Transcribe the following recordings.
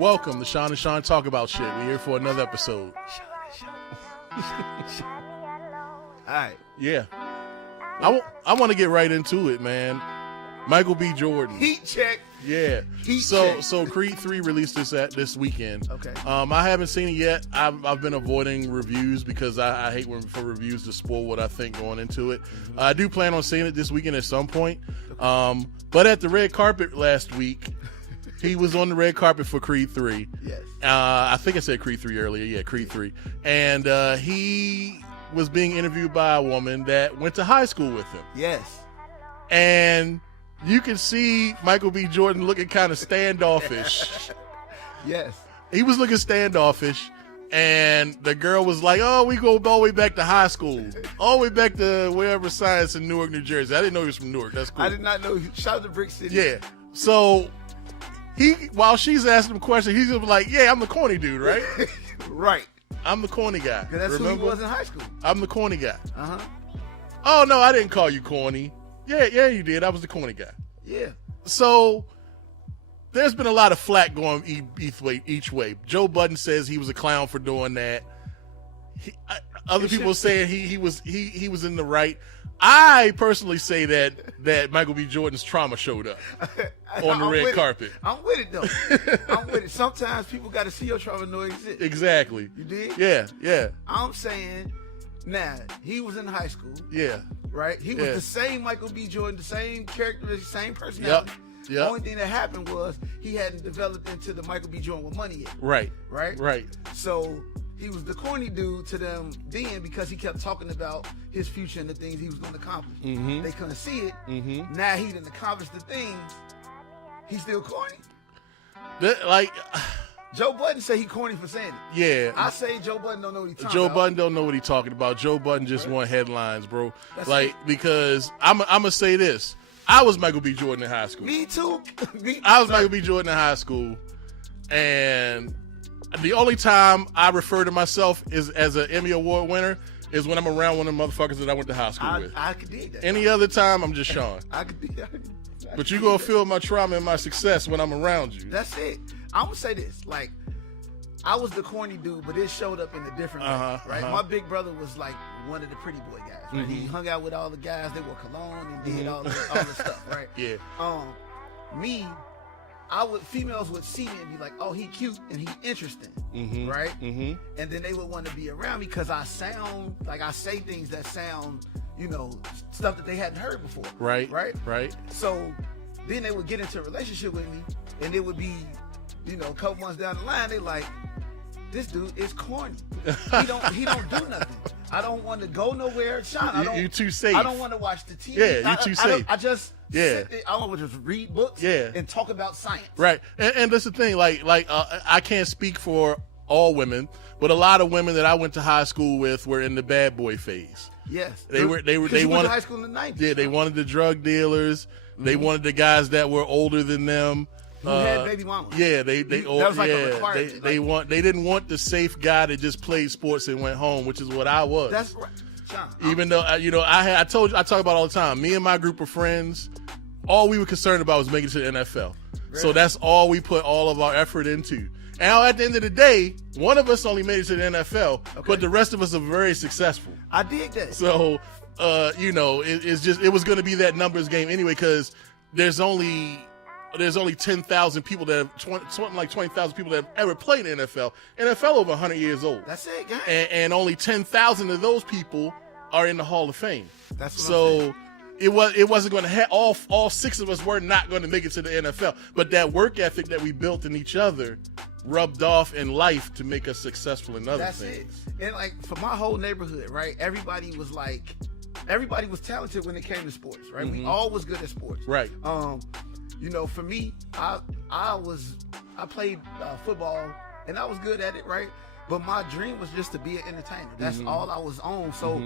Welcome to Sean and Sean Talk About Shit. We're here for another episode. All right. Yeah. I want to get right into it, man. Michael B. Jordan. Heat check. Yeah. Heat check. So Creed 3 released this weekend. Okay. I haven't seen it yet. I've been avoiding reviews because I hate for reviews to spoil what I think going into it. Mm-hmm. I do plan on seeing it this weekend at some point. But at the red carpet last week, he was on the red carpet for Creed 3. Yes. I think I said Creed 3 earlier. Yeah, Creed 3. And he was being interviewed by a woman that went to high school with him. Yes. And you can see Michael B. Jordan looking kind of standoffish. Yes. He was looking standoffish. And the girl was like, oh, we go all the way back to high school. All the way back to wherever science in Newark, New Jersey. I didn't know he was from Newark. That's cool. I did not know. Shout out to Brick City. Yeah. So while she's asking him questions, he's gonna be like, yeah, I'm the corny dude, right? Right. I'm the corny guy. Because that's Remember? who he was in high school. I'm the corny guy. Uh-huh. Oh, no, I didn't call you corny. Yeah, you did. I was the corny guy. Yeah. So there's been a lot of flack going each way. Joe Budden says he was a clown for doing that. Other people saying he was in the right. I personally say that Michael B. Jordan's trauma showed up on the red carpet. I'm with it though. I'm with it. Sometimes people got to see your trauma to know it exists. Exactly. You did? Yeah. I'm saying, now he was in high school. Yeah. Right. He was Yeah. the same Michael B. Jordan, the same character, the same personality. Yep. The only thing that happened was he hadn't developed into the Michael B. Jordan with money yet. Right. Right. So he was the corny dude to them then because he kept talking about his future and the things he was going to accomplish. Mm-hmm. They couldn't see it. Mm-hmm. Now he done accomplished the things. He's still corny. Joe Budden say he corny for saying it. Yeah. I say Joe Budden don't know what he's talking Joe about. Budden don't know what he's talking about. Joe Budden just Right. want headlines, bro. That's like, it. because I'm gonna say this. I was Michael B. Jordan in high school. Me too. I was Michael B. Jordan in high school, and the only time I refer to myself is as an Emmy Award winner is when I'm around one of the motherfuckers that I went to high school with. I could dig that. Any other time, I'm just Sean. I could dig that. But you gonna feel my trauma and my success when I'm around you. That's it. I'm gonna say this. Like, I was the corny dude, but it showed up in a different way, right? My big brother was like one of the pretty boy guys. Right? He hung out with all the guys. They wore cologne and did all the stuff, right? Yeah. Females would see me and be like, "Oh, he cute and he interesting," right? Mm-hmm. And then they would want to be around me because I sound like I say things that sound, stuff that they hadn't heard before. Right. So then they would get into a relationship with me, and it would be, a couple months down the line, they like, this dude is corny. He don't do nothing. I don't want to go nowhere, Sean. You too safe. I don't want to watch the TV. Yeah, you too safe. I just sit there, I want to just read books and talk about science. Right. And that's the thing. I can't speak for all women, but a lot of women that I went to high school with were in the bad boy phase. Yes. They went wanted to high school in the 90s. Yeah, they wanted the drug dealers. They wanted the guys that were older than them. Who had baby mamas. Yeah, they that was like a requirement. They didn't want the safe guy that just played sports and went home, which is what I was. That's right. John, Even though I talk about all the time. Me and my group of friends, all we were concerned about was making it to the NFL. Really? So that's all we put all of our effort into. And at the end of the day, one of us only made it to the NFL, but the rest of us are very successful. I dig that. So, it was going to be that numbers game anyway, because there's only 10,000 people that have something like 20,000 people that have ever played in the NFL. NFL over 100 years old. That's it, guys. And only 10,000 of those people are in the Hall of Fame. That's what so. I'm saying. It wasn't going to all six of us were not going to make it to the NFL, but that work ethic that we built in each other rubbed off in life to make us successful in other things. It. And like for my whole neighborhood, right? Everybody was talented when it came to sports, right? We all was good at sports, right? For me, I played football and I was good at it, right? But my dream was just to be an entertainer. That's all I was on. So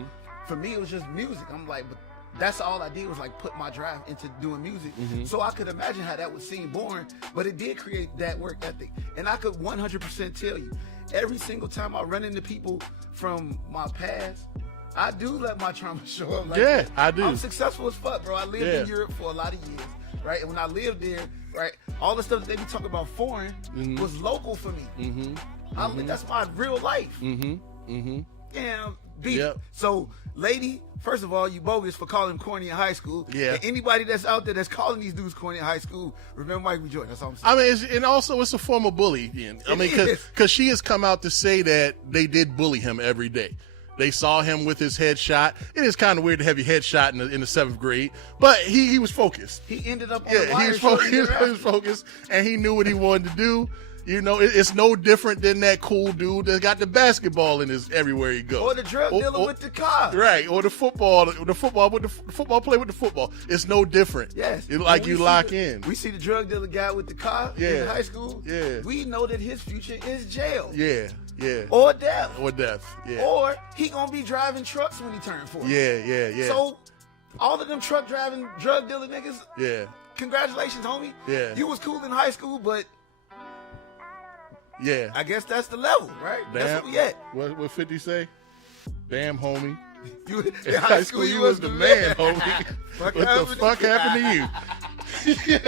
for me, it was just music. I'm like, but that's all I did was like put my drive into doing music. So I could imagine how that would seem boring, but it did create that work ethic. And I could 100% tell you, every single time I run into people from my past, I do let my trauma show up. I do. I'm successful as fuck, bro. I lived in Europe for a lot of years. right? And when I lived there, right, all the stuff that they be talking about foreign was local for me. That's my real life. Damn, beat. Yep. So, lady, first of all, you bogus for calling him corny in high school. Yeah. And anybody that's out there that's calling these dudes corny in high school, remember Michael Jordan. That's all I'm saying. I mean, and also it's a form of bullying. I mean, because she has come out to say that they did bully him every day. They saw him with his headshot. It is kind of weird to have your headshot in the 7th grade, but he was focused. He ended up on the wire. He was focused, and he knew what he wanted to do. You know, it's no different than that cool dude that got the basketball in his everywhere he goes, or the drug dealer with the car, right? Or the football player with the football. It's no different. Yes, it's like you lock in. We see the drug dealer guy with the car in high school. Yeah, we know that his future is jail. Yeah. Or death. Yeah. Or he gonna be driving trucks when he turns 40. Yeah. So all of them truck driving drug dealer niggas. Yeah. Congratulations, homie. Yeah. You was cool in high school, but. Yeah. I guess that's the level, right? Damn, that's what we at. What 50 say? Damn, homie. In high school, you was the man, homie. What the fuck happened to you?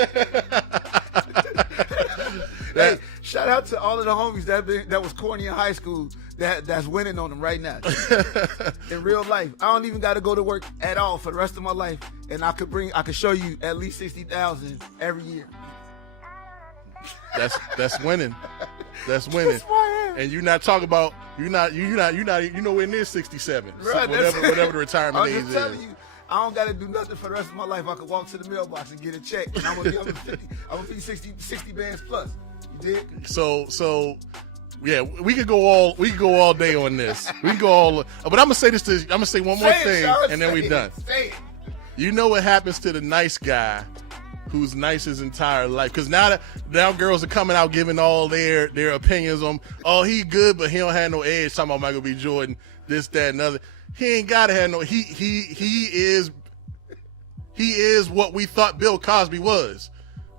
Hey, shout out to all of the homies that was corny in high school that's winning on them right now. In real life, I don't even got to go to work at all for the rest of my life, and I could show you at least 60,000 every year. That's winning. That's winning. And you're not talking about you're nowhere near 67. Right, whatever the retirement age is. I'm just telling you, I don't got to do nothing for the rest of my life. I could walk to the mailbox and get a check, and I'm gonna be 60 bands plus. You dig? So yeah, we could go all day on this. We can go all, but I'm gonna say one more thing, and then we're done. Say it. You know what happens to the nice guy who's nice his entire life? Because now girls are coming out giving all their opinions on, oh, he good, but he don't have no edge. Talking about Michael B. Jordan, this, that, and other. He ain't gotta have no. He is what we thought Bill Cosby was.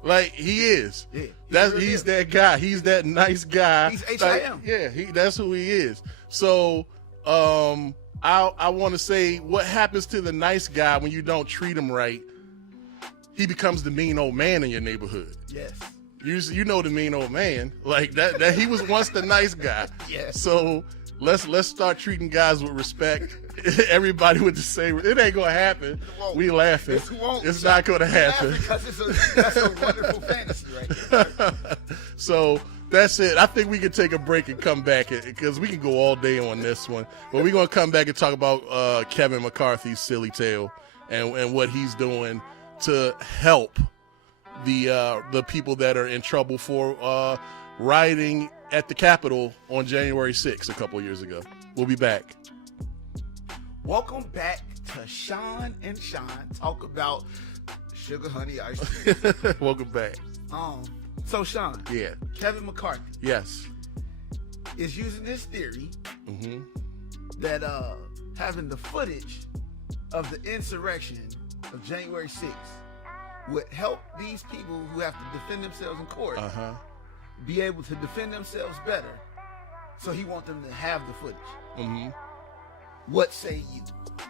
Like, he is. Yeah, he's that guy. He's that nice guy. He's HIM. That's who he is. So I want to say, what happens to the nice guy when you don't treat him right? He becomes the mean old man in your neighborhood. Yes. You know the mean old man. Like that he was once the nice guy. Yes. So let's start treating guys with respect. Everybody with the same. It ain't gonna happen. We laughing. It's not gonna happen. Because that's a wonderful fantasy right there. So that's it. I think we can take a break and come back because we can go all day on this one. But we're gonna come back and talk about Kevin McCarthy's silly tale and what he's doing to help the people that are in trouble for rioting at the Capitol on January 6th a couple years ago. We'll be back. Welcome back to Sean and Sean talk about sugar honey ice cream. Welcome back. So Sean, yeah, Kevin McCarthy, yes, is using this theory that having the footage of the insurrection of January 6th would help these people who have to defend themselves in court be able to defend themselves better. So he wants them to have the footage. What say you?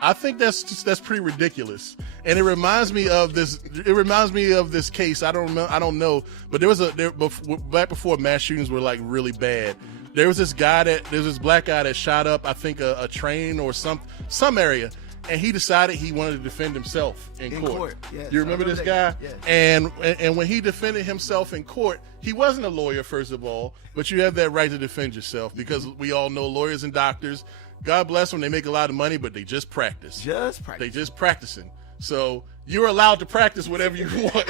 I think that's pretty ridiculous, and it reminds me of this. It reminds me of this case. I don't know, but back before mass shootings were like really bad. There's this black guy that shot up, I think, a train or some area. And he decided he wanted to defend himself in court. Yes, you remember this guy? Yes. And when he defended himself in court, he wasn't a lawyer, first of all, but you have that right to defend yourself because we all know lawyers and doctors, God bless them, they make a lot of money, but they just practice. They just practicing. So you're allowed to practice whatever you want.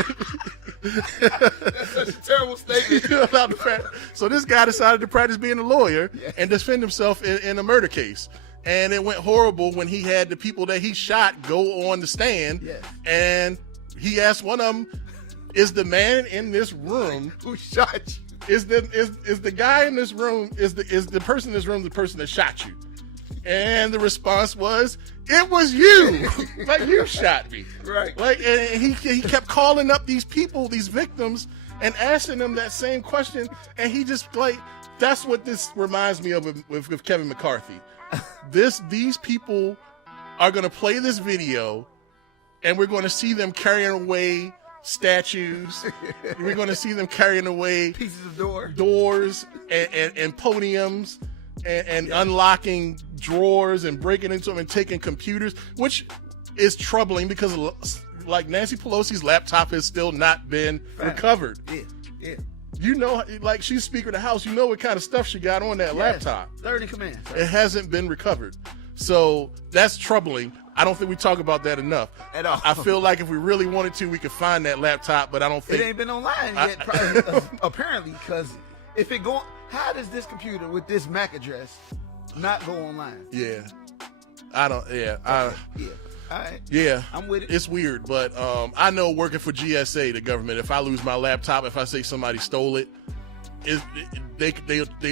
That's such a terrible statement. You're allowed to practice. So this guy decided to practice being a lawyer and defend himself in a murder case. And it went horrible when he had the people that he shot go on the stand. And he asked one of them, is the man in this room who shot you? Is the guy in this room, is the person in this room the person that shot you? And the response was, it was you. Like, you shot me. Right. Like, and he kept calling up these people, these victims, and asking them that same question. And he just, like, that's what this reminds me of with Kevin McCarthy. These people are going to play this video, and we're going to see them carrying away statues. We're going to see them carrying away pieces of doors and podiums and unlocking drawers and breaking into them and taking computers, which is troubling because like Nancy Pelosi's laptop has still not been recovered. Yeah. You know, like she's Speaker of the House, you know what kind of stuff she got on that laptop. Third in command. Right? It hasn't been recovered. So that's troubling. I don't think we talk about that enough. At all. I feel like if we really wanted to, we could find that laptop, but I don't think... It ain't been online yet, probably, apparently, because if it go... How does this computer with this MAC address not go online? Yeah. I don't... Yeah. Yeah. All right. Yeah. I'm with it. It's weird, but I know working for GSA, the government, if I lose my laptop, if I say somebody stole it, they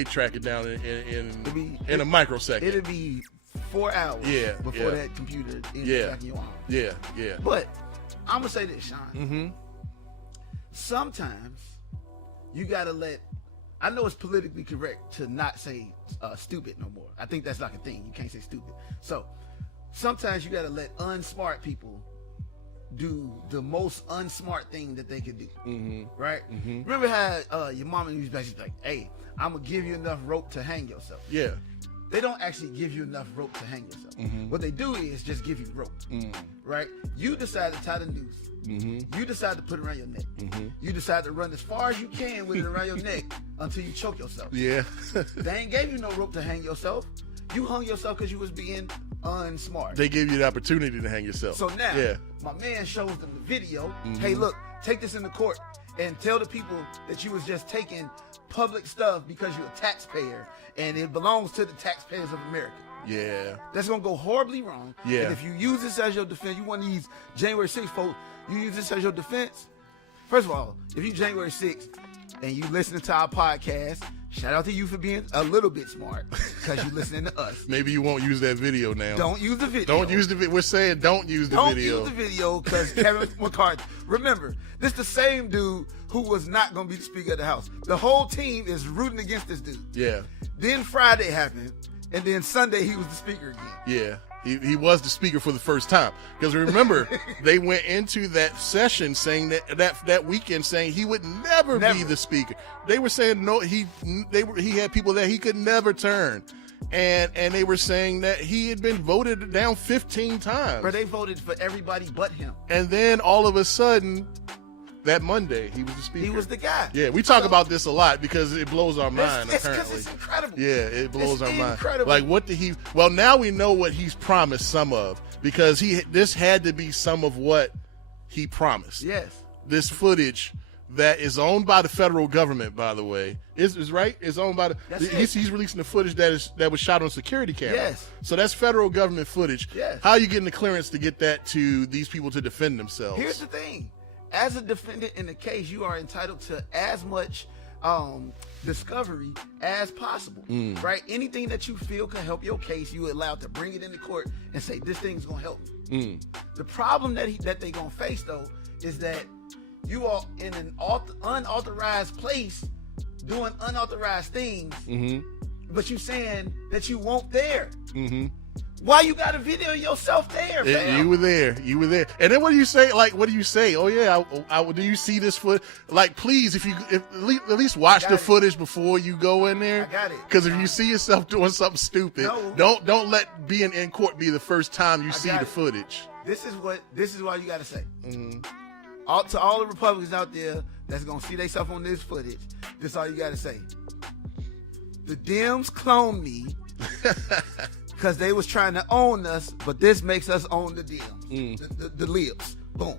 track it down in a microsecond. It'll be 4 hours before that computer ends back in your arm. Yeah. But I'm going to say this, Sean. Mm-hmm. Sometimes you got to let... I know it's politically correct to not say stupid no more. I think that's like a thing. You can't say stupid. So sometimes you got to let unsmart people do the most unsmart thing that they could do. Mm-hmm. Right? Mm-hmm. Remember how your mama used to be like, hey, I'm going to give you enough rope to hang yourself. Yeah. They don't actually give you enough rope to hang yourself. Mm-hmm. What they do is just give you rope. Mm-hmm. Right? You decide to tie the noose. Mm-hmm. You decide to put it around your neck. Mm-hmm. You decide to run as far as you can with it around your neck until you choke yourself. Yeah. They ain't gave you no rope to hang yourself. You hung yourself because you was being unsmart. They gave you the opportunity to hang yourself. So now, my man shows them the video. Mm-hmm. Hey, look, take this into court and tell the people that you was just taking public stuff because you're a taxpayer and it belongs to the taxpayers of America. Yeah. That's going to go horribly wrong. Yeah. And if you use this as your defense, you want these January 6th folks, you use this as your defense. First of all, if you January 6th and you listening to our podcast, shout out to you for being a little bit smart because you're listening to us. Maybe you won't use that video now. Don't use the video. Don't use the video. We're saying don't use the video. Don't use the video because Kevin McCarthy. Remember, this is the same dude who was not going to be the Speaker of the House. The whole team is rooting against this dude. Yeah. Then Friday happened, and then Sunday he was the Speaker again. Yeah. He was the Speaker for the first time. Because remember, they went into that session saying that weekend saying he would never be the Speaker. They were saying no, he had people that he could never turn. And they were saying that he had been voted down 15 times. But they voted for everybody but him. And then all of a sudden, that Monday, he was the Speaker. He was the guy. Yeah, we talk about this a lot because it blows our mind, apparently. It's incredible. Yeah, it blows our mind. Incredible. Like, what did he... Well, now we know what he's promised some of because this had to be some of what he promised. Yes. This footage that is owned by the federal government, by the way, is right? It's owned by the... He's releasing the footage that was shot on security camera. Yes. So that's federal government footage. Yes. How are you getting the clearance to get that to these people to defend themselves? Here's the thing. As a defendant in the case, you are entitled to as much discovery as possible, right? Anything that you feel can help your case, you're allowed to bring it into court and say, this thing's going to help me. The problem that they're going to face, though, is that you are in an unauthorized place doing unauthorized things, but you saying that you weren't there. Why you got a video of yourself there, fam? You were there. And then what do you say? Like, what do you say? Oh yeah, do you see this foot? Like, please, if at least watch the footage before you go in there. I got it. Because if you see yourself doing something stupid, don't let being in court be the first time you see the footage. This is why you got to say. To all the Republicans out there that's gonna see themselves on this footage, this is all you got to say. The Dems cloned me. Because they was trying to own us, but this makes us own the Dems, the libs. Boom.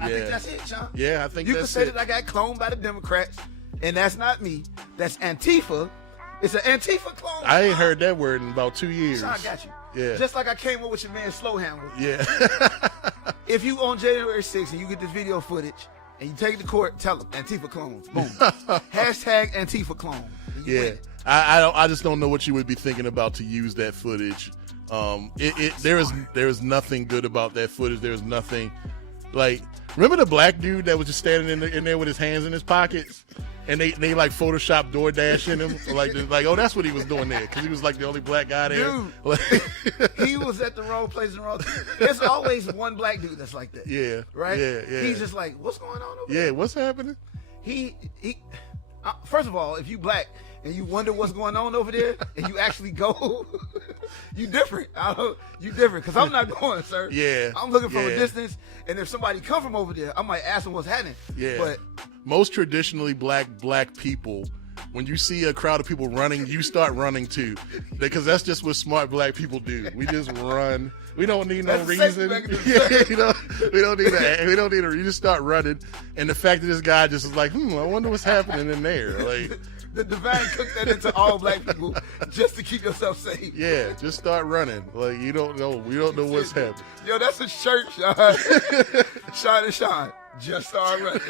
I think that's it, Sean. Yeah, I think you that's can say it. that I got cloned by the Democrats, and that's not me. That's Antifa. It's an Antifa clone. I ain't heard that word in about 2 years. Sean, I got you. Yeah. Just like I came up with your man Slowhand. Yeah. If you on January 6th and you get this video footage and you take it to court, tell them Antifa clones. Boom. Hashtag Antifa clone. Yeah. I just don't know what you would be thinking about to use that footage. There is nothing good about that footage. There's nothing like. Remember the black dude that was just standing in there with his hands in his pockets? and they like Photoshop DoorDash in him, like, oh, that's what he was doing there, because he was like the only black guy there. Dude, he was at the wrong place and wrong time. There's always one black dude that's like that. Yeah. Right? Yeah. He's just like, what's going on over there? Yeah, what's happening? He first of all, if you black and you wonder what's going on over there, and you actually go, you different. You different, because I'm not going, sir. Yeah. I'm looking from a distance, and if somebody come from over there, I might ask them what's happening. Yeah. But most traditionally black people, when you see a crowd of people running, you start running too, because that's just what smart black people do. We just run. We don't need no reason. Yeah, we don't need that. We don't need a. You just start running, and the fact that this guy just is like, I wonder what's happening in there. Like, the divine cooked that into all black people just to keep yourself safe. Yeah, just start running. Like, you don't know. We don't know what's happening. Yo, that's a shirt, Sean. Sean and Sean. Just start running.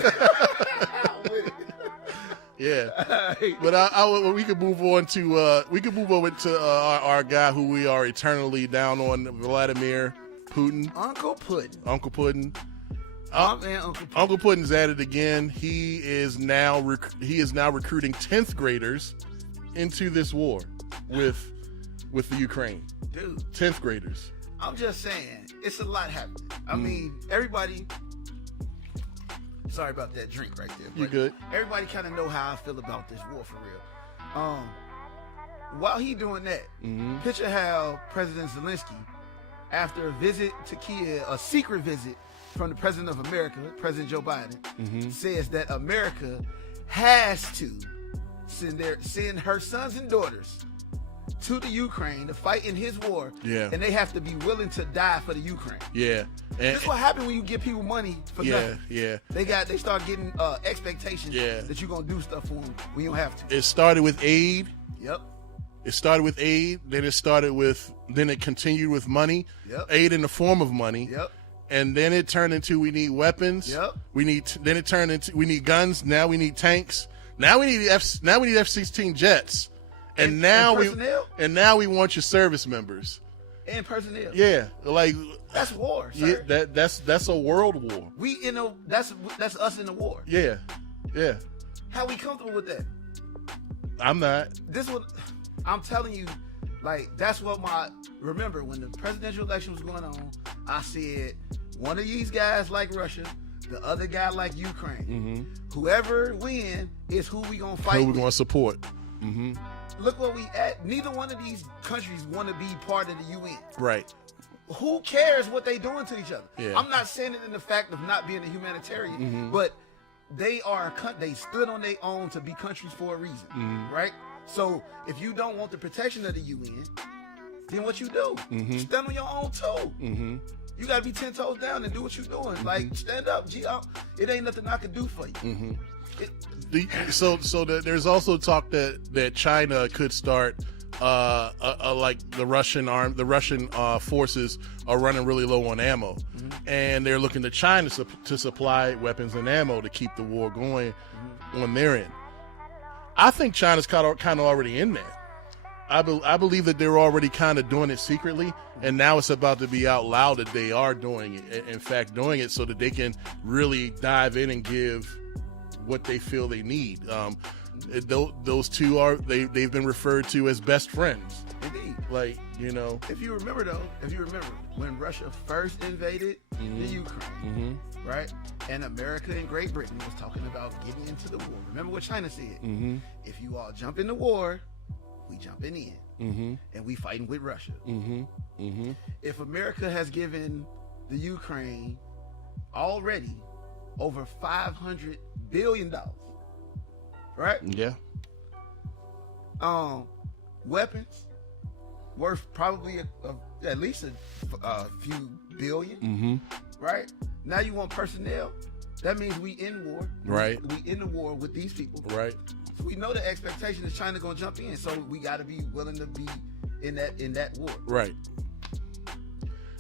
Yeah, but we could move on to our guy who we are eternally down on, Vladimir Putin. Uncle Puddin. Uncle Puddin. Uncle Uncle Puddin's at it again. He is now recruiting 10th graders into this war with the Ukraine. Dude, 10th graders. I'm just saying, it's a lot happening. I mean, everybody. Sorry about that drink right there. You good? Everybody kind of know how I feel about this war for real. While he doing that, picture how President Zelensky, after a visit to Kiev, a secret visit from the President of America, President Joe Biden, says that America has to send her sons and daughters to the Ukraine to fight in his war, and they have to be willing to die for the Ukraine. Yeah, this is what happens when you give people money for nothing. Yeah, they start getting expectations that you're gonna do stuff for them when you don't have to. It started with aid. Yep. It started with aid. Then it continued with money. Yep. Aid in the form of money. Yep. And then it turned into we need weapons. Yep. Then it turned into we need guns. Now we need tanks. Now we need F-16 jets. And now we want your service members and personnel. Yeah, like that's war, sir. Yeah, that's a world war. That's us in the war. Yeah. How we comfortable with that? I'm not. I'm telling you, like that's what remember when the presidential election was going on, I said one of these guys like Russia, the other guy like Ukraine. Whoever win is who we gonna fight. Who we gonna support? Look where we at. Neither one of these countries want to be part of the UN. Right. Who cares what they doing to each other? Yeah. I'm not saying it in the fact of not being a humanitarian, but they stood on their own to be countries for a reason, right? So if you don't want the protection of the UN, then what you do? Stand on your own too. You gotta be 10 toes down and do what you're doing. Like stand up, it ain't nothing I can do for you. There's also talk that China could start like the Russian forces are running really low on ammo, and they're looking to China to supply weapons and ammo to keep the war going on their end. I think China's kind of already in there. I believe that they're already kind of doing it secretly, and now it's about to be out loud that they are doing it. In fact, doing it so that they can really dive in and give what they feel they need. Those two they've been referred to as best friends. Indeed. Like, if you remember when Russia first invaded the Ukraine, right? And America and Great Britain was talking about getting into the war. Remember what China said? If you all jump in the war, we jumping in, and we fighting with Russia. If America has given the Ukraine already over $500 billion, right? Yeah. Weapons worth probably at least a few billion, right? Now you want personnel. That means we in war, right? We in the war with these people, right? So we know the expectation is China gonna jump in, so we got to be willing to be in that war, right?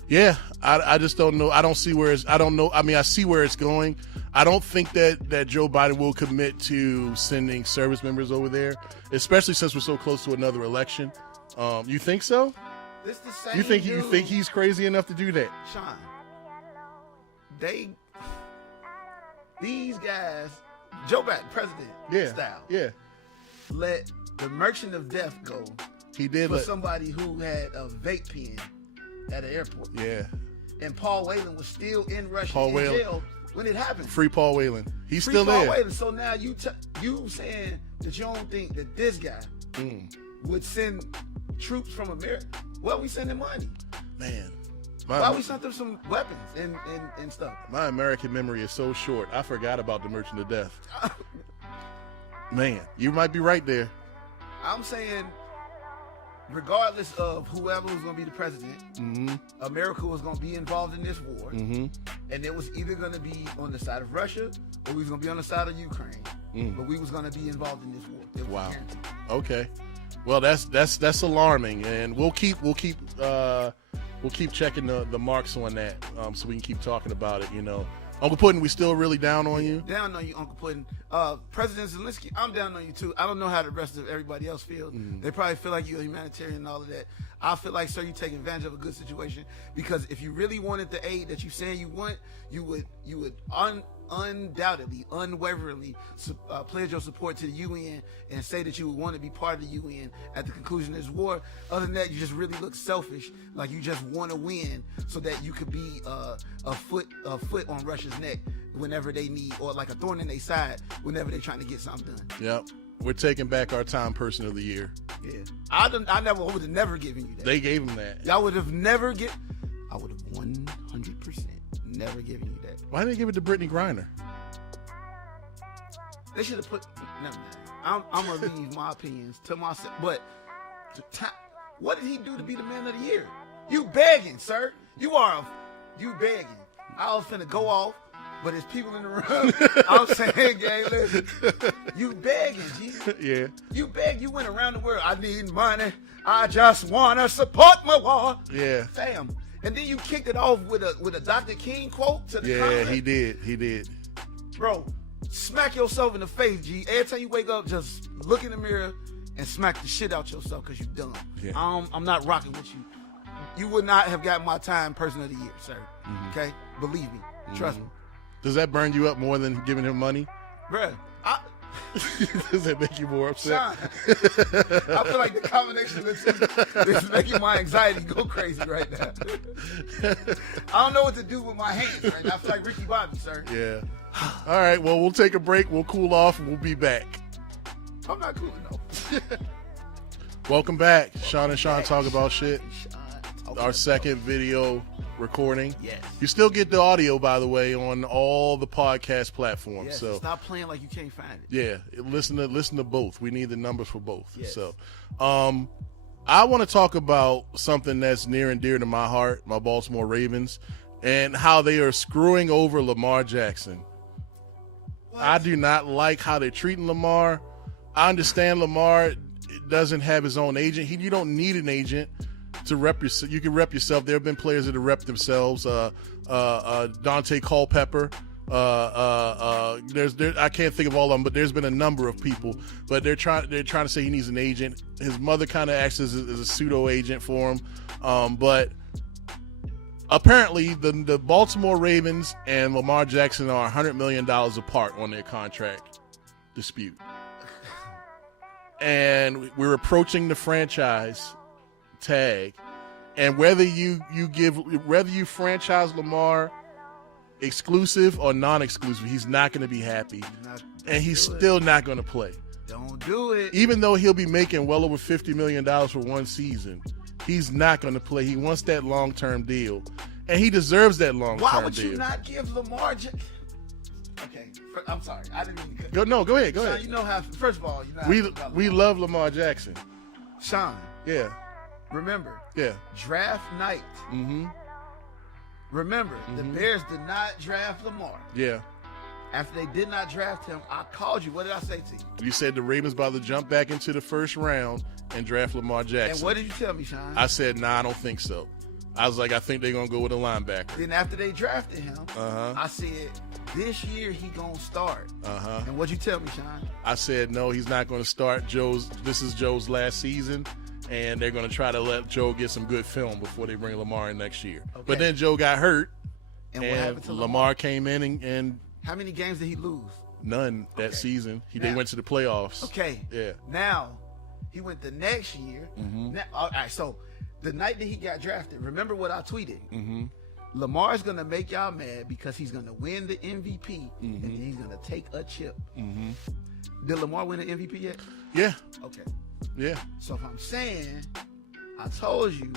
Yeah, I just don't know. I don't see where I don't know. I mean, I see where it's going. I don't think that Joe Biden will commit to sending service members over there, especially since we're so close to another election. You think so? It's the same. You think he's crazy enough to do that? Sean, these guys Joe Biden, president style. Yeah. Let the merchant of death go. He did for somebody who had a vape pen at an airport. Yeah. And Paul Whelan was still in Russia in jail when it happened. Free Paul Whelan. He's Free still Paul there. Whelan. So now you saying that you don't think that this guy would send troops from America? Well, we sending money. Man. Why we sent them some weapons and stuff? My American memory is so short. I forgot about the Merchant of Death. Man, you might be right there. I'm saying, regardless of whoever was going to be the president, America was going to be involved in this war, and it was either going to be on the side of Russia or we was going to be on the side of Ukraine. But we was going to be involved in this war. Wow. Okay. Well, that's alarming, and we'll keep checking the marks on that, so we can keep talking about it. You know, Uncle Puddin', we still really down on you. Down on you, Uncle Puddin'. President Zelensky, I'm down on you too. I don't know how the rest of everybody else feels. They probably feel like you're a humanitarian and all of that. I feel like, sir, you take advantage of a good situation, because if you really wanted the aid that you saying you want, you would undoubtedly, unwaveringly pledge your support to the UN and say that you would want to be part of the UN at the conclusion of this war. Other than that, you just really look selfish, like you just want to win so that you could be a foot on Russia's neck whenever they need, or like a thorn in their side whenever they're trying to get something done. Yep. We're taking back our Time Person of the Year. Yeah. I would have never given you that. They gave him that. Y'all would have never I would have 100% never given you that. Why didn't they give it to Brittany Griner? They should have put. Never mind. I'm gonna leave my opinions to myself. But what did he do to be the man of the year? You begging, sir. You begging. I was finna go off, but there's people in the room. I'm saying, gang, listen. You begging, G. Yeah. You beg. You went around the world. I need money. I just wanna support my war. Yeah. Fam. And then you kicked it off with a Dr. King quote to the comment. He did. Bro, smack yourself in the face, G. Every time you wake up, just look in the mirror and smack the shit out yourself because you dumb. Yeah. I'm not rocking with you. You would not have gotten my Time Person of the Year, sir. Okay? Believe me. Trust me. Does that burn you up more than giving him money? Bruh, does that make you more upset? Sean, I feel like the combination of the two is making my anxiety go crazy right now. I don't know what to do with my hands right now. I feel like Ricky Bobby, sir. Yeah. All right, well, we'll take a break. We'll cool off, and we'll be back. I'm not cool enough. Welcome back. Sean and Sean Talk About Shit. Our second video recording. Yes. You still get the audio, by the way, on all the podcast platforms. Yes, so stop playing like you can't find it. Yeah, listen to both. We need the numbers for both. Yes. So, I want to talk about something that's near and dear to my heart, my Baltimore Ravens, and how they are screwing over Lamar Jackson. What? I do not like how they're treating Lamar. I understand Lamar doesn't have his own agent. You don't need an agent to rep yourself. You can rep yourself. There have been players that have repped themselves. Dante Culpepper. I can't think of all of them, but there's been a number of people. But they're trying to say he needs an agent. His mother kind of acts as a pseudo agent for him. But apparently, the Baltimore Ravens and Lamar Jackson are $100 million apart on their contract dispute. And we're approaching the franchise tag, and whether you franchise Lamar exclusive or non-exclusive, he's not going to be happy, and he's still not going to play. Don't do it. Even though he'll be making well over $50 million for one season, he's not going to play. He wants that long-term deal, and he deserves that long-term deal. Why would you not give Lamar? Okay, I'm sorry. I didn't mean to cut you. No, go ahead. Sean, you know how. First of all, you know we love Lamar Jackson. Sean. Yeah. Remember. Yeah. Draft night. Mm-hmm. Remember, the Bears did not draft Lamar. Yeah. After they did not draft him, I called you. What did I say to you? You said the Ravens about to jump back into the first round and draft Lamar Jackson. And what did you tell me, Sean? I said, nah, I don't think so. I was like, I think they're going to go with a linebacker. Then after they drafted him, I said, this year he going to start. And what'd you tell me, Sean? I said, no, he's not going to start. This is Joe's last season, and they're going to try to let Joe get some good film before they bring Lamar in next year. Okay. But then Joe got hurt, and what happened to Lamar came in and how many games did he lose? None that season. They went to the playoffs. Okay. Yeah. Now, he went the next year. Now, all right, so the night that he got drafted, remember what I tweeted? Lamar's going to make y'all mad because he's going to win the MVP and then he's going to take a chip. Did Lamar win the MVP yet? Yeah. Okay. Yeah. So if I'm saying, I told you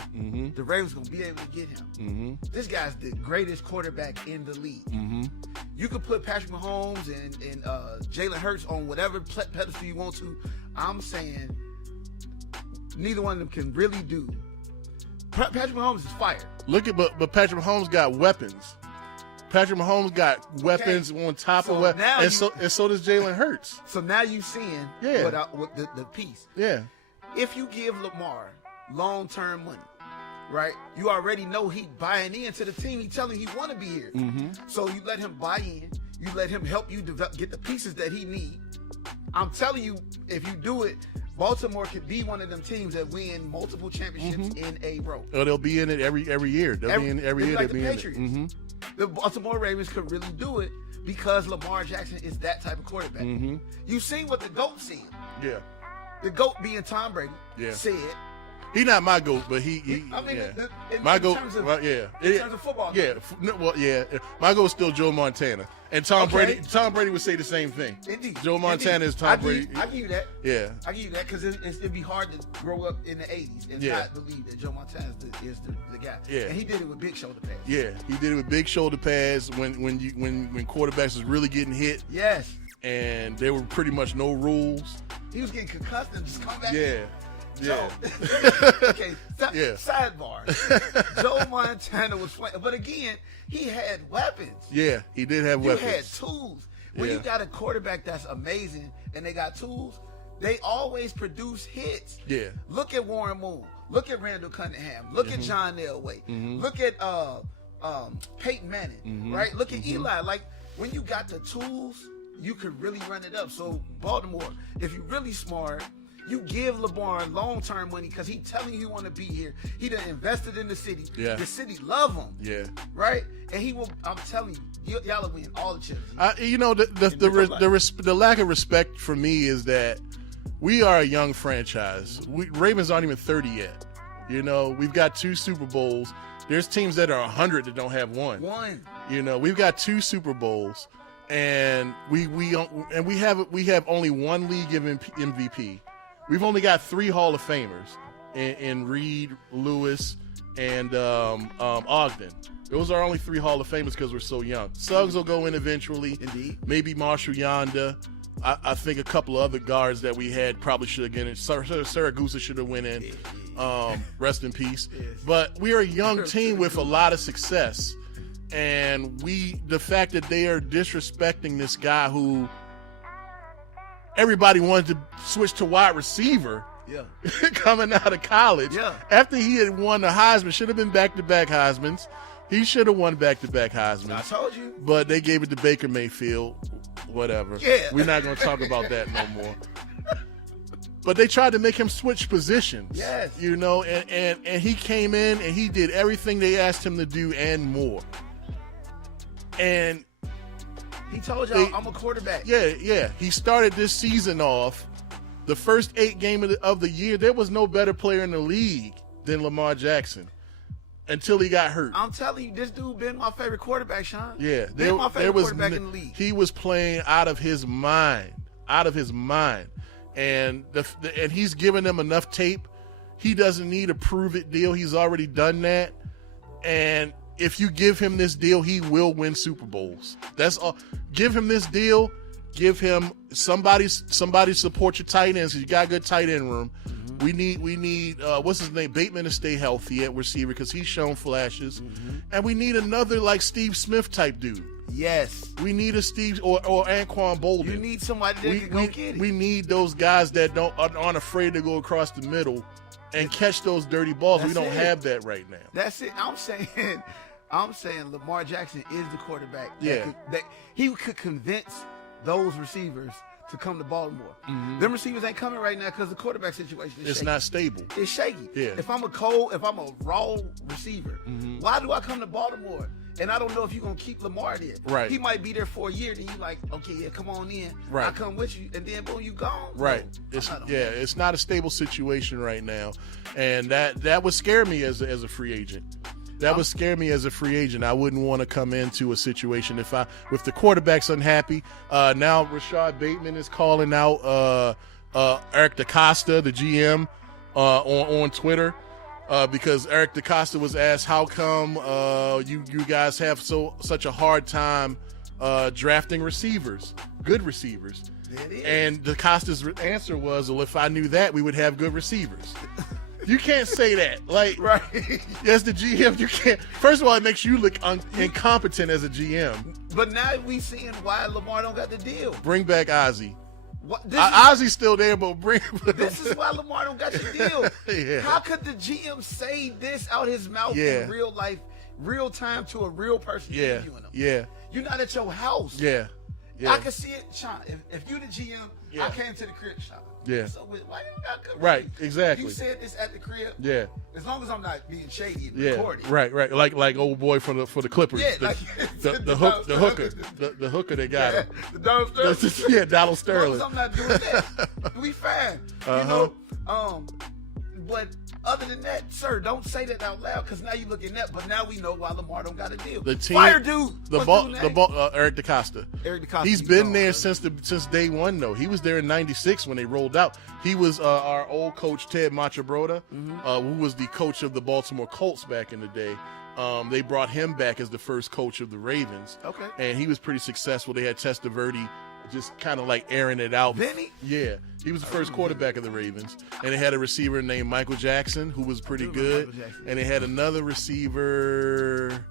the Ravens going to be able to get him. This guy's the greatest quarterback in the league. You could put Patrick Mahomes and Jalen Hurts on whatever pedestal you want to. I'm saying neither one of them can really do. Patrick Mahomes is fired. But Patrick Mahomes got weapons. Patrick Mahomes got weapons on top of weapons, and so does Jalen Hurts. So now you seeing what the piece. Yeah. If you give Lamar long-term money, right? You already know he buying into the team. He telling you he want to be here. So you let him buy in. You let him help you get the pieces that he need. I'm telling you, if you do it, Baltimore could be one of them teams that win multiple championships in a row. Oh, they'll be in it every year. They'll be in it every year. Like they'll the be Patriots. in it. The Baltimore Ravens could really do it because Lamar Jackson is that type of quarterback. You seen what the GOAT said. Yeah. The GOAT being Tom Brady said. He not my GOAT, but he I mean, in GOAT, terms of, in terms of football. Yeah, my GOAT is still Joe Montana, and Tom Brady. Tom Brady would say the same thing. Indeed. Joe Montana is Tom Brady. I give you that. Yeah, I give you that because it'd be hard to grow up in the '80s and not believe that Joe Montana is the guy. Yeah, and he did it with big shoulder pads. Yeah, he did it with big shoulder pads when quarterbacks was really getting hit. Yes, and there were pretty much no rules. He was getting concussed and just come back. Yeah. Yeah. Okay. Sidebar. Joe Montana was playing, but again, he had weapons. Yeah, he did have weapons. He had tools. When you got a quarterback that's amazing and they got tools, they always produce hits. Yeah. Look at Warren Moon. Look at Randall Cunningham. Look at John Elway. Look at Peyton Manning. Right. Look at Eli. Like when you got the tools, you could really run it up. So Baltimore, if you're really smart, you give Lamar long-term money because he's telling you he want to be here. He done invested in the city. Yeah. The city love him. Yeah. Right? And he will, I'm telling you, y'all will win all the chips. The lack of respect for me is that we are a young franchise. Ravens aren't even 30 yet. You know, we've got 2 Super Bowls. There's teams that are 100 that don't have one. You know, we've got 2 Super Bowls, and we have only one league MVP. We've only got 3 Hall of Famers in Reed, Lewis, and Ogden. Those are only 3 Hall of Famers because we're so young. Suggs will go in eventually. Indeed. Maybe Marshall Yonda. I think a couple of other guards that we had probably should have gotten in. Saragusa should have went in. Rest in peace. Yes. But we are a young team with a lot of success. And the fact that they are disrespecting this guy who everybody wanted to switch to wide receiver coming out of college. Yeah. After he had won the Heisman, should have been back-to-back Heismans. He should have won back-to-back Heismans. I told you. But they gave it to Baker Mayfield. Whatever. Yeah. We're not going to talk about that no more. But they tried to make him switch positions. Yes. You know, and he came in and he did everything they asked him to do and more. And he told y'all, I'm a quarterback. Yeah. He started this season off. The first 8 games of the year, there was no better player in the league than Lamar Jackson until he got hurt. I'm telling you, this dude been my favorite quarterback, Sean. Yeah. Been my favorite quarterback in the league. He was playing out of his mind. And and he's given them enough tape. He doesn't need a prove-it deal. He's already done that. And if you give him this deal, he will win Super Bowls. That's all. Give him this deal. Give him somebody support your tight ends. You got a good tight end room. We need what's his name, Bateman, to stay healthy at receiver because he's shown flashes. And we need another like Steve Smith type dude. Yes. We need a Steve or Anquan Bolden. You need somebody that can go get it. We need those guys that aren't afraid to go across the middle and catch those dirty balls. We don't have that right now. That's it. I'm saying Lamar Jackson is the quarterback. Yeah. That he could convince those receivers to come to Baltimore. Them receivers ain't coming right now because the quarterback situation is It's shaky. not stable. It's shaky. Yeah. If I'm a raw receiver, why do I come to Baltimore And I don't know if you're gonna keep Lamar there. Right. He might be there for a year, then you like, okay, yeah, come on in. Right. I come with you, and then boom, you gone. Right. No, It's not a stable situation right now, and that would scare me as a free agent. That would scare me as a free agent. I wouldn't want to come into a situation if the quarterback's unhappy. Now Rashad Bateman is calling out Eric DaCosta, the GM, on Twitter, because Eric DaCosta was asked, how come you guys have such a hard time drafting receivers, good receivers? And DaCosta's answer was, well, if I knew that, we would have good receivers. You can't say that. Like, right. As the GM, you can't. First of all, it makes you look incompetent as a GM. But now we seeing why Lamar don't got the deal. Bring back Ozzie. Ozzy's still there, but this is why Lamar don't got the deal. Yeah. How could the GM say this out his mouth in real life, real time to a real person interviewing him? Yeah. You're not at your house. Yeah. I can see it, Sean. If you the GM, I came to the crib, Sean. Yeah. So why you got coverage? Right, exactly. You said this at the crib. Yeah. As long as I'm not being shady and recording. Right. Like old boy for the Clippers. Yeah, the hooker they got him. The Donald Sterling. Yeah, Donald Sterling. As long as I'm not doing that, we fine. You know. But other than that, sir, don't say that out loud, because now you looking at. But now we know why Lamar don't got a deal. The team, fire dude. Eric DaCosta. Eric DaCosta. He's been there since day one, though. He was there in '96 when they rolled out. He was our old coach Ted Machabrota, who was the coach of the Baltimore Colts back in the day. They brought him back as the first coach of the Ravens. Okay. And he was pretty successful. They had Testaverde just kind of like airing it out. Benny? Yeah. He was the first quarterback of the Ravens. And they had a receiver named Michael Jackson, who was pretty good. And they had another receiver,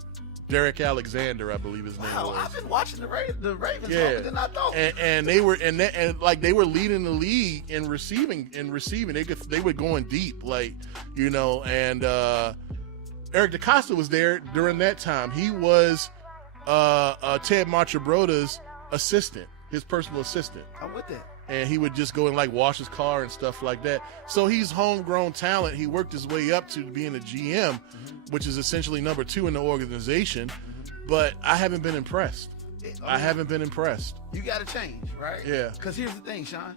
Derek Alexander, I believe his name was. I've been watching the Ravens longer than I thought. And they were they were leading the league in receiving. They were going deep, and Eric DaCosta was there during that time. He was Ted Machabrota's assistant, his personal assistant. I'm with that. And he would just go and wash his car and stuff like that. So he's homegrown talent. He worked his way up to being a GM, which is essentially number 2 in the organization. But I haven't been impressed. I haven't been impressed. You got to change, right? Yeah. Because here's the thing, Sean.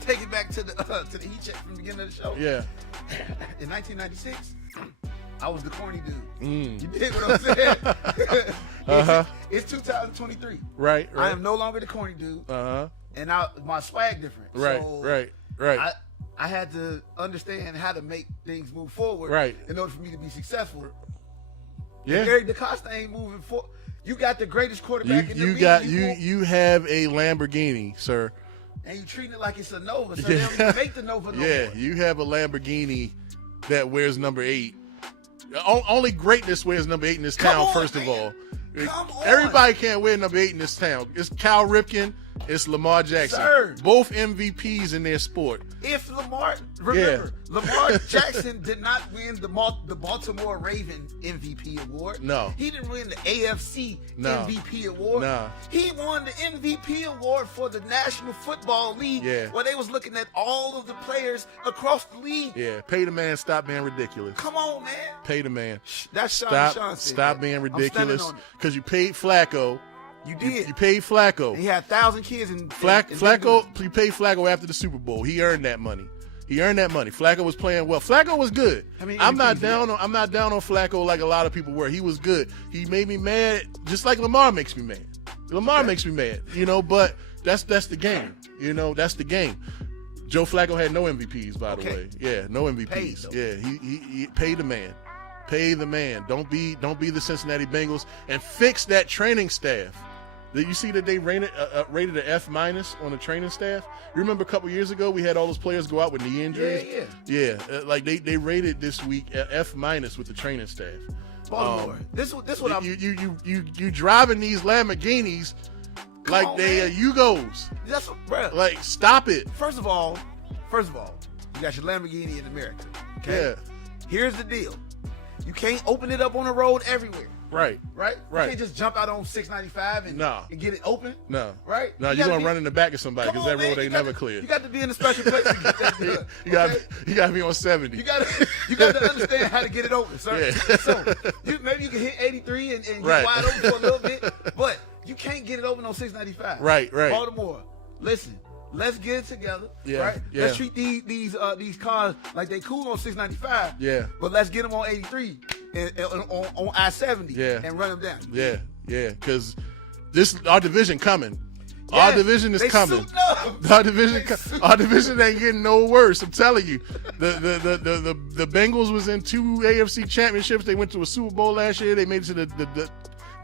Take it back to the heat check from the beginning of the show. Yeah. In 1996, I was the corny dude. You dig what I'm saying? It's 2023. Right. I am no longer the corny dude. And my swag different. Right. So Right. I had to understand how to make things move forward. Right. In order for me to be successful. Yeah. If Eric DaCosta ain't moving forward. You got the greatest quarterback in the league. You have a Lamborghini, sir. And you treating it like it's a Nova, so they don't even make the Nova no more. Yeah, you have a Lamborghini that wears number 8. Only greatness wears number 8 in this town, first of all. Everybody can't wear number 8 in this town. It's Cal Ripken, it's Lamar Jackson. Sir. Both MVPs in their sport. If Lamar Jackson did not win the Baltimore Ravens MVP award. No. He didn't win the AFC MVP award. No. He won the MVP award for the National Football League, where they was looking at all of the players across the league. Yeah, pay the man, stop being ridiculous. Come on, man. Pay the man. That's Sean. Stop being ridiculous. Because you paid Flacco. You did. You paid Flacco. And he had 1,000 kids. Flacco, you paid Flacco after the Super Bowl. He earned that money. Flacco was playing well. Flacco was good. I'm not down on Flacco like a lot of people were. He was good. He made me mad, just like Lamar makes me mad. Makes me mad, but that's the game. That's the game. Joe Flacco had no MVPs, by the way. Yeah, no MVPs. He paid the man. Pay the man. Don't be the Cincinnati Bengals, and fix that training staff. Did you see that they rated an F- on the training staff? You remember a couple years ago we had all those players go out with knee injuries? Yeah. They rated this week F- with the training staff. Baltimore. This what I'm. You driving these Lamborghinis like they are Yugos. That's what, bro. Like, stop it. First of all, you got your Lamborghini in America. Okay. Yeah. Here's the deal. You can't open it up on the road everywhere. Right. Right? You can't just jump out on 695 and get it open. No. Right? No, you're going to run in the back of somebody because that road ain't never clear. You got to be in a special place to get that done. You got to be on 70. You got to understand how to get it open, sir. Yeah. So maybe you can hit 83 and get wide open for a little bit, but you can't get it open on 695. Right. Baltimore, listen. Let's get it together, right? Yeah. Let's treat these cars like they cool on 695. Yeah. But let's get them on 83 and on I-70 and run them down. Yeah. Because our division coming. Yeah, our division is coming. Our division ain't getting no worse. I'm telling you. The Bengals was in 2 AFC championships. They went to a Super Bowl last year. They made it to the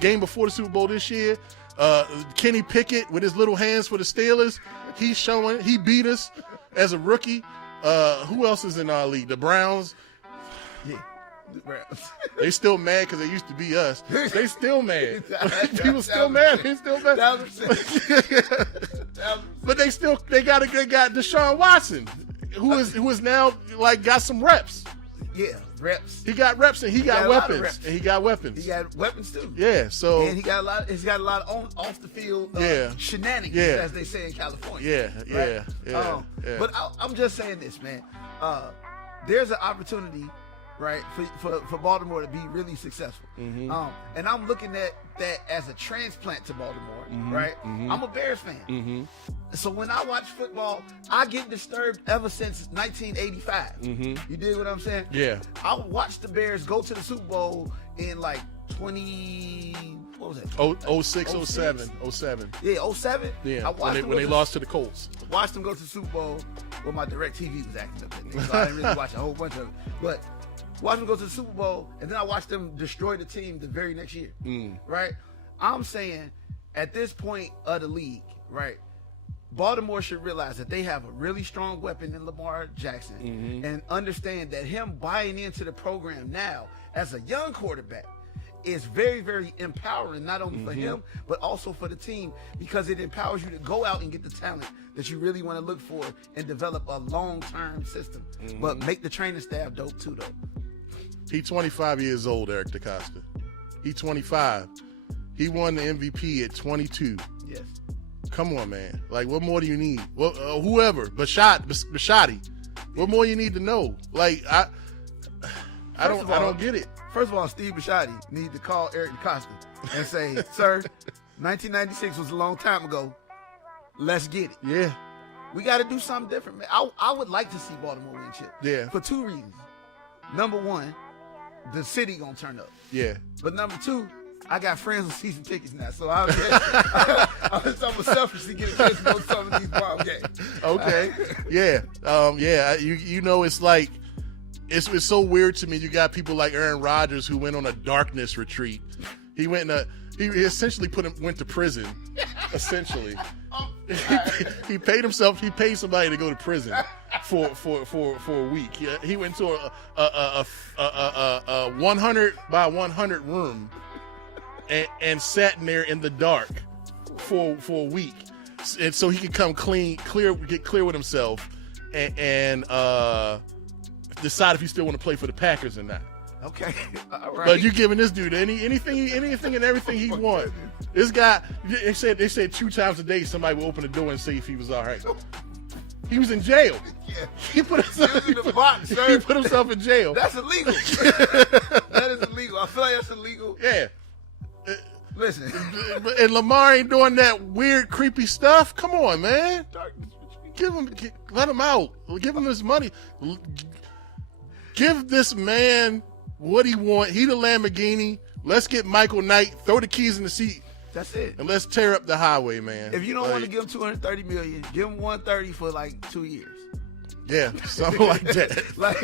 game before the Super Bowl this year. Kenny Pickett with his little hands for the Steelers. He beat us as a rookie. Who else is in our league? The Browns. Yeah, the Browns. They still mad because they used to be us. They still mad. People still mad. They still mad. But they got Deshaun Watson, who is now like got some reps. Yeah, reps. He got reps and he got weapons. And he got weapons. He got weapons too. Yeah, so and he's got a lot of off the field shenanigans, as they say in California. Yeah. But I'm just saying this, man. There's an opportunity, right, for Baltimore to be really successful. Mm-hmm. And I'm looking at that as a transplant to Baltimore, right? Mm-hmm. I'm a Bears fan. Mm-hmm. So when I watch football, I get disturbed ever since 1985. Mm-hmm. You dig what I'm saying? Yeah. I watched the Bears go to the Super Bowl in like 20... What was that? 06, 07. Yeah, 07? Yeah, when they lost to the Colts. Watched them go to the Super Bowl. Well, my DirecTV was acting up that day, so I didn't really watch a whole bunch of it. But watched them go to the Super Bowl, and then I watched them destroy the team the very next year. Right? I'm saying, at this point of the league, right, Baltimore should realize that they have a really strong weapon in Lamar Jackson and understand that him buying into the program now as a young quarterback is very, very empowering, not only for him, but also for the team, because it empowers you to go out and get the talent that you really want to look for and develop a long-term system. But make the training staff dope too, though. He's 25 years old, Eric DeCosta. He's 25. He won the MVP at 22. Yes. Come on, man. Like, what more do you need? Well, whoever, Bishotti. What more you need to know? Like, I don't get it. First of all, Steve Bishotti need to call Eric DeCosta and say, "Sir, 1996 was a long time ago. Let's get it." Yeah. We got to do something different, man. I would like to see Baltimore win chip. Yeah. For 2 reasons. Number one, the city gonna turn up. Yeah. But number 2, I got friends with season tickets now, so I'm selfishly get a chance to go to some of these bomb games. Okay. Yeah. You know, it's like, it's so weird to me. You got people like Aaron Rodgers who went on a darkness retreat. He essentially went to prison. Essentially, he paid himself. He paid somebody to go to prison for a week. He went to a 100 by 100 room and sat in there in the dark for a week, and so he could come get clear with himself, and decide if you still want to play for the Packers or not. Okay, all right. But you giving this dude anything and everything he wants. This guy, they said 2 times a day somebody would open the door and see if he was all right. He was in jail. Yeah. He put himself in the box, sir. He put himself in jail. That's illegal. That is illegal. I feel like that's illegal. Yeah. Listen. And Lamar ain't doing that weird, creepy stuff. Come on, man. Let him out. Give him his money. Give this man what he want. He the Lamborghini. Let's get Michael Knight. Throw the keys in the seat. That's it. And let's tear up the highway, man. If you don't want to give him $230 million, give him $130 for like 2 years. Yeah, something like that. Like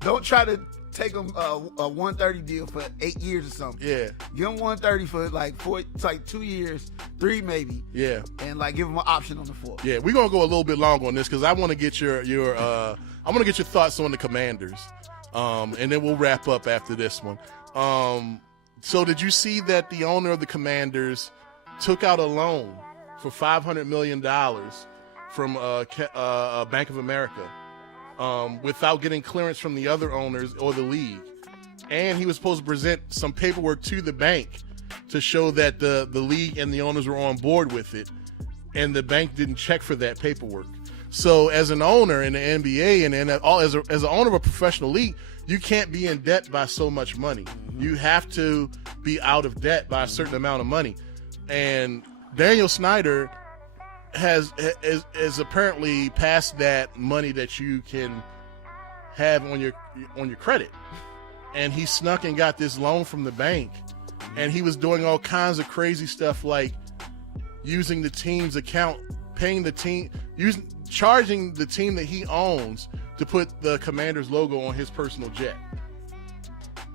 don't try to take him a $130 deal for 8 years or something. Yeah. Give him $130 for like 2 years, 3 maybe. Yeah. And like give him an option on the 4th. Yeah, we're gonna go a little bit long on this because I want to get your thoughts on the Commanders, and then we'll wrap up after this one. So did you see that the owner of the Commanders took out a loan for $500 million from Bank of America without getting clearance from the other owners or the league? and he was supposed to present some paperwork to the bank to show that the league and the owners were on board with it, and the bank didn't check for that paperwork. So as an owner in the NBA and as an owner of a professional league, you can't be in debt by so much money. You have to be out of debt by a certain amount of money. And Daniel Snyder has apparently passed that money that you can have on your credit. And he snuck and got this loan from the bank. And he was doing all kinds of crazy stuff like using the team's account, paying the team, charging the team that he owns to put the Commanders logo on his personal jet.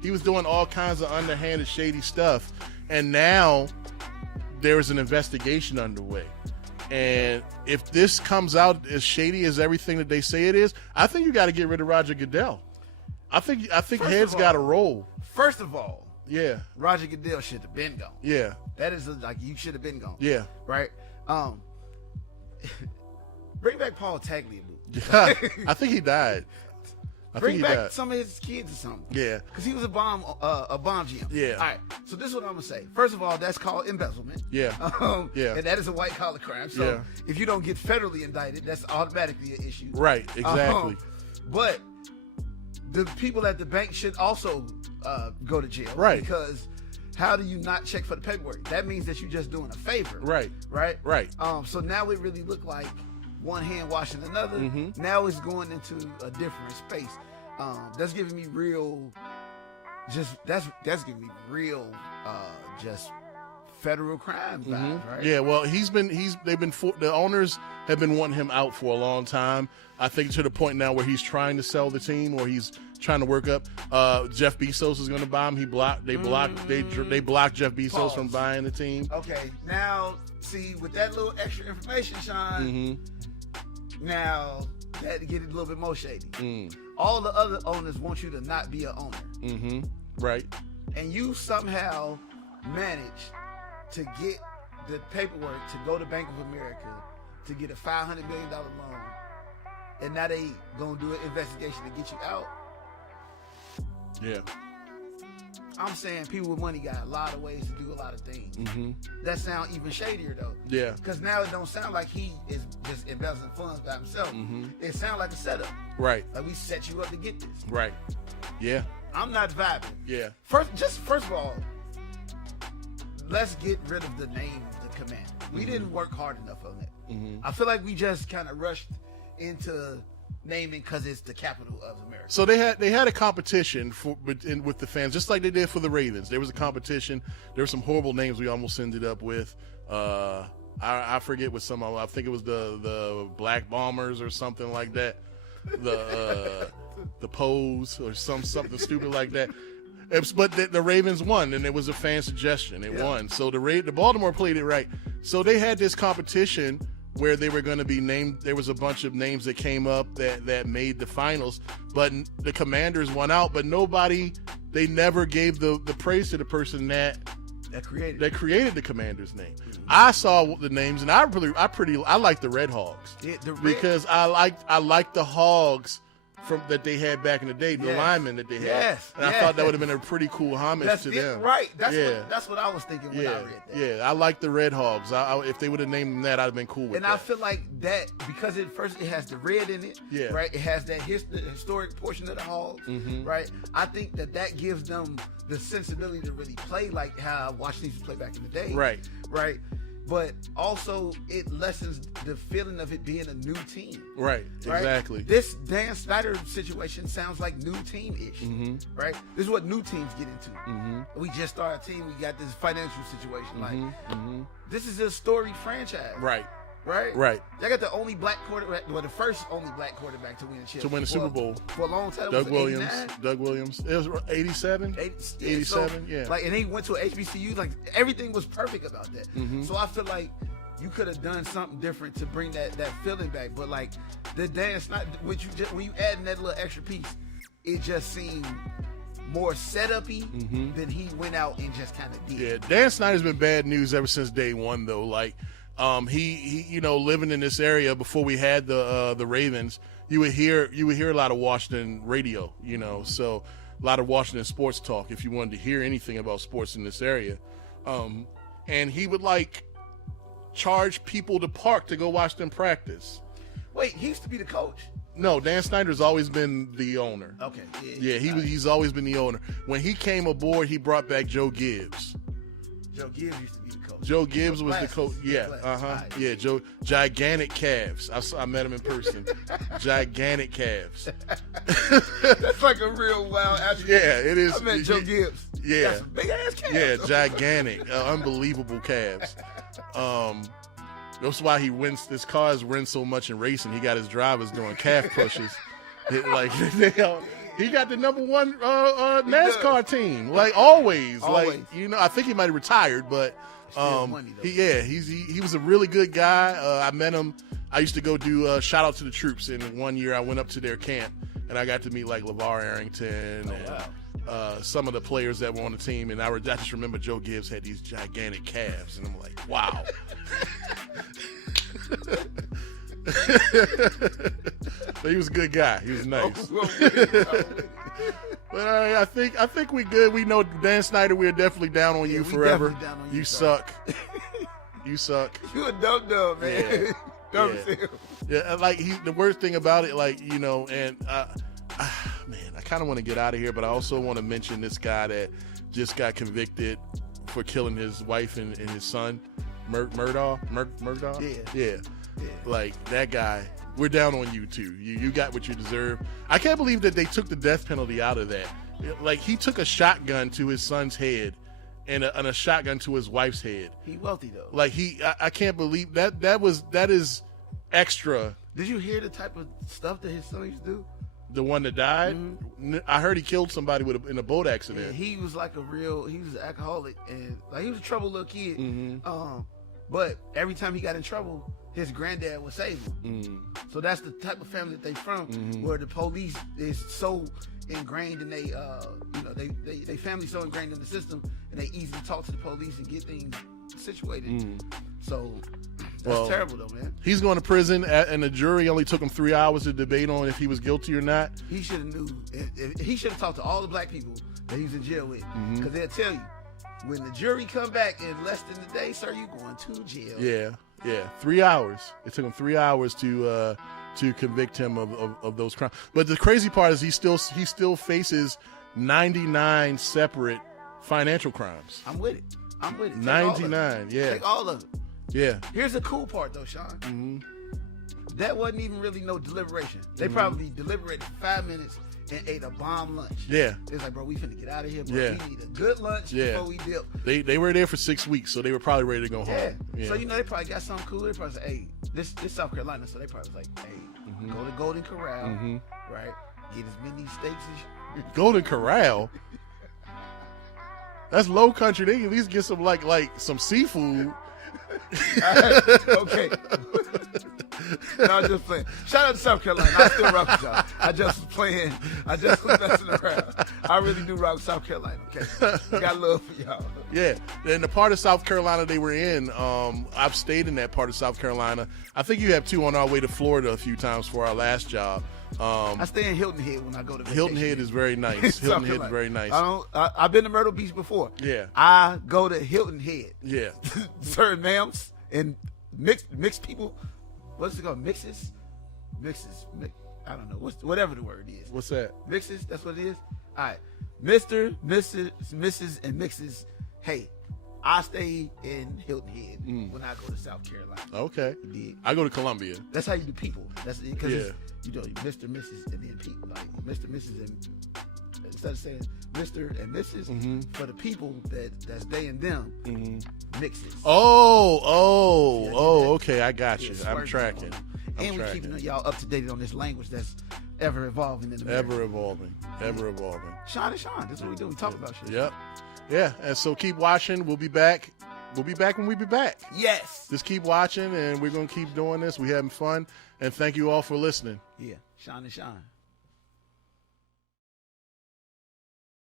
He was doing all kinds of underhanded, shady stuff. And now there's an investigation underway. And if this comes out as shady as everything that they say it is, I think you got to get rid of Roger Goodell. I think heads got to roll. First of all, yeah, Roger Goodell should have been gone. Yeah, that is like you should have been gone. Yeah, right. Bring back Paul Tagliabue. I think he died. Bring back some of his kids or something. Yeah, because he was a bomb GM. Yeah. All right. So this is what I'm gonna say. First of all, that's called embezzlement. Yeah. Yeah. And that is a white collar crime. So if you don't get federally indicted, that's automatically an issue. Right. Exactly. But the people at the bank should also go to jail. Right. Because how do you not check for the paperwork? That means that you're just doing a favor. Right. Right. Right. So now it really looked like one hand washing another. Mm-hmm. Now it's going into a different space. That's giving me real, that's giving me real, just federal crime vibes, right? Yeah, well, the owners have been wanting him out for a long time. I think to the point now where he's trying to sell the team, or he's trying to work up. Jeff Bezos is going to buy him. They blocked Jeff Bezos from buying the team. Okay, now see with that little extra information, Sean. Now that get it a little bit more shady. All the other owners want you to not be an owner. Right. And you somehow manage to get the paperwork to go to Bank of America to get a $500 million loan, and now they gonna do an investigation to get you out. Yeah. I'm saying people with money got a lot of ways to do a lot of things. That sound even shadier though. Yeah. Because now it don't sound like he is just embezzling funds by himself. It sounds like a setup. Right. Like we set you up to get this. Right. Yeah. I'm not vibing. Yeah. First of all, let's get rid of the name, the Commander. We didn't work hard enough on it. I feel like we just kind of rushed into naming because it's the capital of America. So they had a competition with the fans, just like they did for the Ravens. There was a competition. There were some horrible names we almost ended up with. I forget what some of them. I think it was the Black Bombers or something like that. The Pose or something stupid like that. But the Ravens won, and it was a fan suggestion. It won. So the Baltimore played it right. So they had this competition where they were going to be named. There was a bunch of names that came up that made the finals, but the Commanders won out. But they never gave the praise to the person that created the Commanders name. I saw the names, and I like the Red Hogs because I like the Hogs that they had back in the day, the linemen that they had. And I thought that would have been a pretty cool homage to them. Right. That's what I was thinking when I read that. Yeah, I like the Red Hogs. If they would have named them that, I'd have been cool with that. And I feel like that, because it has the red in it, right? It has that the historic portion of the Hogs, right? I think that gives them the sensibility to really play like how Washington used to play back in the day. Right. But also, it lessens the feeling of it being a new team. Right, exactly. This Dan Snyder situation sounds like new team-ish, right? This is what new teams get into. We just started a team. We got this financial situation. This is a storied franchise. Right. They got the only black quarterback, the first only black quarterback to win a chip. To win a Super Bowl. For a long time. Doug Williams. It was 87? 87, so, and he went to an HBCU. Like, everything was perfect about that. So I feel like you could have done something different to bring that feeling back. But, like, the dance, when you add in that little extra piece, it just seemed more setup-y than he went out and just kind of did. Yeah, Dan Snyder's been bad news ever since day one, though. Like, he living in this area before we had the Ravens, you would hear a lot of Washington radio, so lot of Washington sports talk if you wanted to hear anything about sports in this area. And he would like charge people to park to go watch them practice. Wait, he used to be the coach? No, Dan Snyder's always been the owner. Okay. Yeah, he's always been the owner. When he came aboard, he brought back Joe Gibbs. Joe Gibbs used to be the coach. Joe Gibbs was the coach. Yeah, Right. Yeah, Joe. Gigantic calves. I met him in person. Gigantic calves. That's like a real wild attribute. Yeah, it is. I met Joe Gibbs. Yeah. Got some big ass calves. Yeah, gigantic, unbelievable calves. That's why his cars win so much in racing. He got his drivers doing calf pushes. He got the #1 NASCAR team. Like always. Like I think he might have retired, but money, he was a really good guy. I met him. I used to go do shout out to the troops, and one year I went up to their camp and I got to meet like LeVar Arrington and some of the players that were on the team, and I just remember Joe Gibbs had these gigantic calves, and I'm like, wow. But he was a good guy. He was nice. But I think we good. We know Dan Snyder. We're definitely down on you forever. Down on you suck. You suck. You a dumb man. Yeah. Dumb as hell. Yeah, like the worst thing about it, like and man, I kind of want to get out of here, but I also want to mention this guy that just got convicted for killing his wife and his son, Murdaugh. Yeah. Like that guy. We're down on you too. You got what you deserve. I can't believe that they took the death penalty out of that. Like he took a shotgun to his son's head and a shotgun to his wife's head. He wealthy though. Like I can't believe that is extra. Did you hear the type of stuff that his son used to do? The one that died? Mm-hmm. I heard he killed somebody in a boat accident. Yeah, he was like he was an alcoholic, and like he was a troubled little kid. Mm-hmm. But every time he got in trouble, his granddad would save him. Mm-hmm. So that's the type of family that they from, mm-hmm. where the police is so ingrained in they family so ingrained in the system, and they easily talk to the police and get things situated. Mm-hmm. So that's terrible though, man. He's going to prison, and the jury only took him 3 hours to debate on if he was guilty or not. He should have knew. He should have talked to all the black people that he was in jail with, because they'll tell you when the jury come back in less than a day, sir, you going to jail. Yeah. 3 hours. It took him 3 hours to convict him of those crimes. But the crazy part is he still faces 99 separate financial crimes. I'm with it. 99. Yeah. Take all of it. Yeah. Here's the cool part though, Sean. Mm-hmm. That wasn't even really no deliberation. They probably deliberated for 5 minutes and ate a bomb lunch. Yeah. It's like, bro, we finna get out of here, bro. Yeah. We need a good lunch before we dip. They were there for 6 weeks, so they were probably ready to go home. Yeah. So they probably got something cool. They probably said, hey, this South Carolina, so they probably was like, hey, go to Golden Corral, right? Get as many steaks as Golden Corral? That's low country. They can at least get some like some seafood. Okay. No, I'm just playing. Shout out to South Carolina. I still rock with y'all. I just was playing. I just was messing around. I really do rock with South Carolina. Okay. Got love for y'all. Yeah. And the part of South Carolina they were in, I've stayed in that part of South Carolina. I think you have too on our way to Florida a few times for our last job. I stay in Hilton Head when I go to vacation. Hilton Head is very nice. Hilton Head is very nice. I've been to Myrtle Beach before. Yeah. I go to Hilton Head. Yeah. Sir, ma'ams, and mixed people. What's it called? Mixes. I don't know. Whatever the word is. What's that? Mixes. That's what it is. All right. Mr., Mrs., and mixes. Hey, I stay in Hilton Head when I go to South Carolina. Okay. I go to Columbia. That's how you do people. That's because Mr., Mrs., and then people like Mr., Mrs., and instead of saying Mr. and Mrs. For the people that's they and them, mixes. Okay, I got you. I'm tracking. And we're keeping y'all up to date on this language that's ever evolving in America. Ever evolving. Sean and Sean, this is what we do. We talk about shit. Yep. Yeah, and so keep watching. We'll be back. We'll be back when we be back. Yes. Just keep watching, and we're going to keep doing this. We're having fun, and thank you all for listening. Yeah, Sean and Sean.